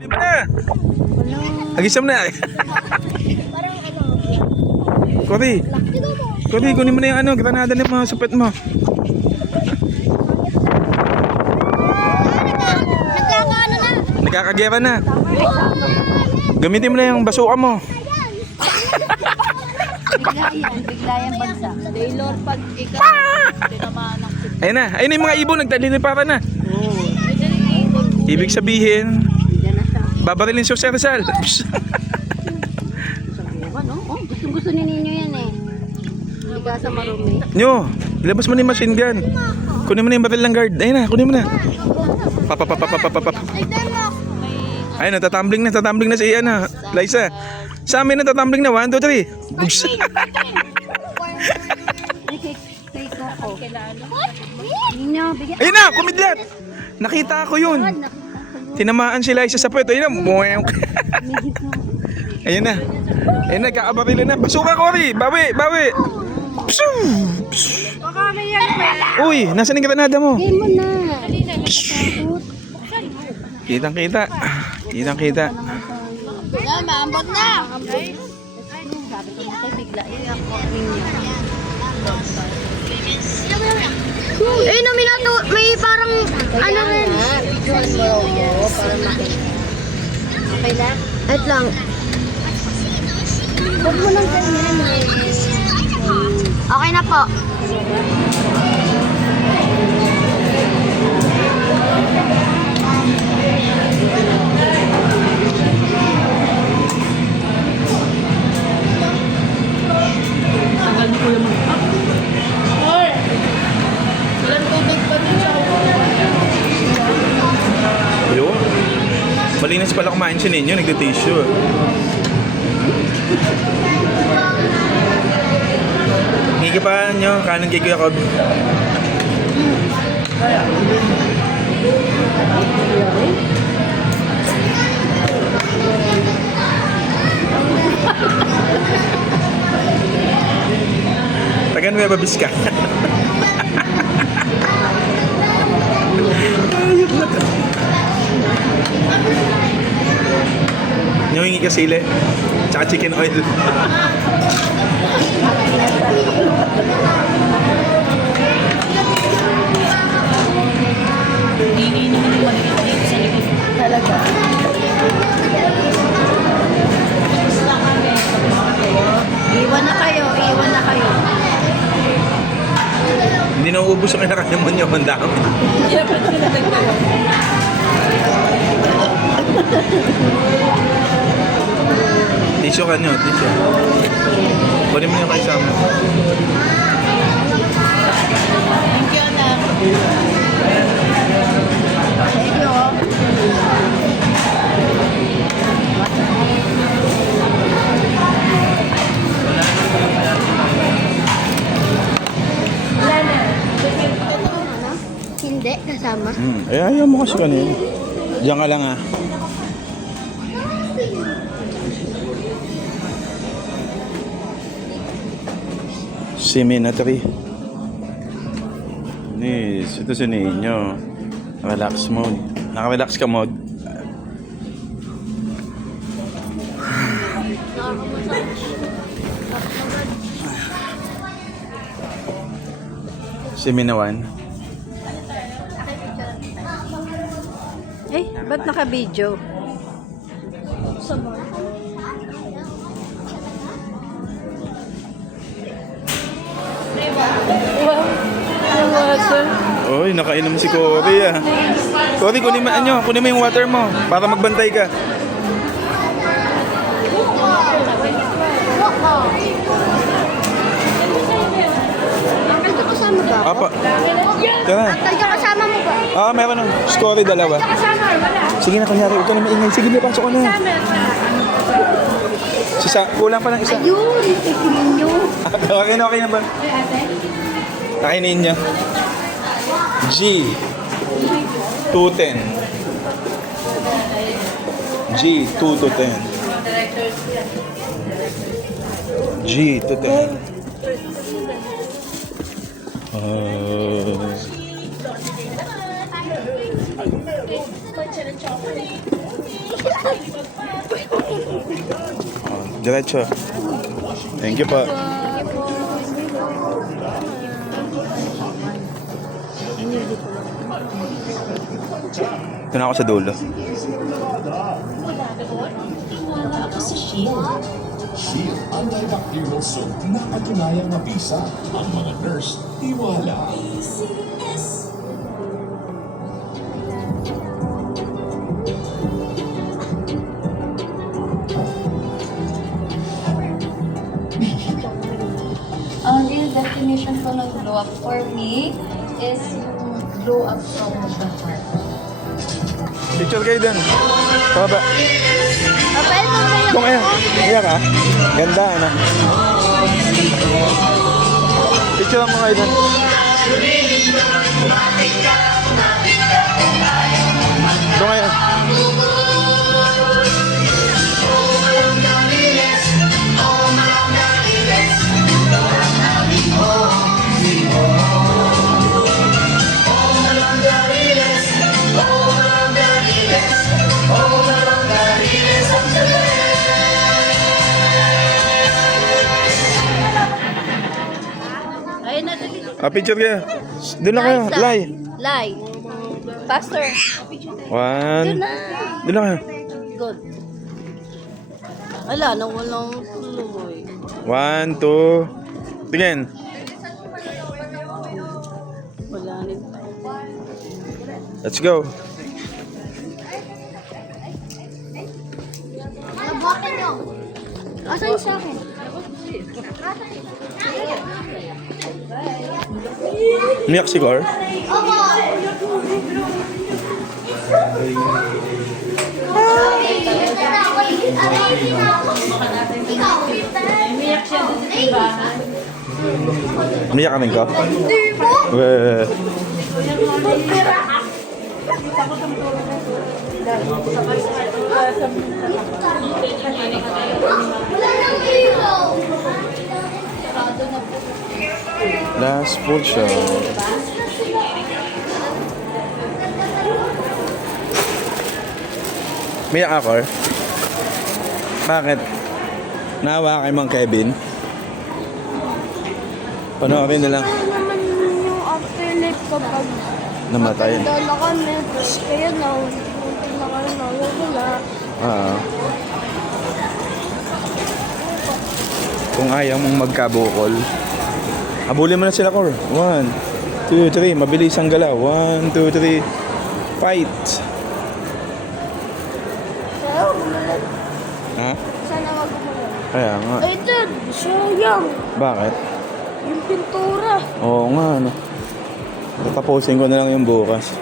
Lima na. Agisam na. Cody. Cody, kunin mo na yung granada na mga sapet mo. Nagkakaano na. Nagkakagera na. Gamitin mo na yung basuka mo. Bigla yan bansa. Taylor, pag ikaw, tinamaan ng Ayun na. Ayun na yung mga ibon. Nagtalilipatan na. Ibig sabihin, babarilin si Jose Rizal. Gusto ni Ninyo yan eh. Hindi ka sa marumi. Nyo, ilabas mo na yung machine gun. Kunin mo na yung baril ng guard. Ayun na, kunin mo na. Papapapapapapap. Ayun, natatumbling na si Liza. Sa amin natatumbling na, 1, 2, 3. Bugs. Ninyo, bigyan. Ayun na, kumidlat. Nakita ko yun. Tinamaan si Liza sa puwet. Ayun na. Ayun na. Ayun na, kakabaril na. Basuka ko rin. Bawi. Baka may yan. Uy, nasaan yung granada mo? Game mo na. Kitang-kita. Na, maambot na. Sabi ko tayo bigla. Ako, Ninyo. Eh, nominato, may parang, ano rin. Videoan mo, parang makita. Okay na? At lang. Huwag mo nang ganyan eh. Okay na po. Yun. Malinis pala kumain si Ninyo. Nagda-tissue. Hingi ka pa nyo. Kanan kay Kuya Cobb. Tagan Nueva Vizcaya. Hingi ka sili. Tsaka chicken oil. Talaga. Iwan na kayo. Hindi na uubos ang kinakain mo niyo. Ang dami. Tissue ka nyo, tissue. Kunin mo yung kaisama. Thank you, anak. Thank you. Hindi, kasama. Ayaw mo kasi kanina. Diyan ka lang Cemetery. Nis, ito si Ninyo. Relax mode. Naka-relax ka mode. Seminawan. Eh, ba't naka-video? Oy, nakainom si Cory Cory, kunin mo yung water mo para magbantay ka. Ito kasama ba? Apa. Tara. Ito kasama mo ba? Meron nun. Story dalawa. Sige na, kunyari. Ito na maingay. Sige na, pasok ka na. Kulang pa ng isa. Ayun, tignan nyo. Okay na ba? Kainin niya. G. 210. G. 2 to 10. G to 10. Oh, diretso. Thank you po. Ito na ako sa dulo. Shield antibacterial soap na katunayang mabisa. Ang mga nurse, tiwala. Ang real definition po ng glow up for me is yung glow up from the heart. Picture kayo dun. Sa baba. Kapal mo ba yung... Kung ayan. Iyak ka. Ganda, ano? Picture mo kayo dun. Kung ayan. Ayun na, dali. Picture kayo. Doon na kayo. Lay. Lie. Faster. One. Doon na. Doon na kayo. Good. Wala, nawalang tuloy. 1, 2. Tingin. Wala rin. Let's go. Nabuhakin nyo. Asan sa akin? Umiyak si Cor. Opo. Umiyak ka rin ko. Hindi po. Weh. Wala nang ilaw. Last full shot. Umiyak ka, Cor? Bakit? Naawa kay Mang Kevin? Panoorin na lang. Naman yung afterlife kapag Namatay. dala kami. Tapos kaya na, hindi na kayo nawawala. Ah. Kung ayaw mong magkabukol, habulin mo na sila, Cor. 1, 2, 3. Mabilis ang galaw. 1, 2, 3. Fight! Kaya umulan. Ha? Sana wag umulan. Kaya nga. Ay, Dad, sayang. Bakit? Yung pintura. Oo nga, ano. Tatapusin ko na lang yung bukas.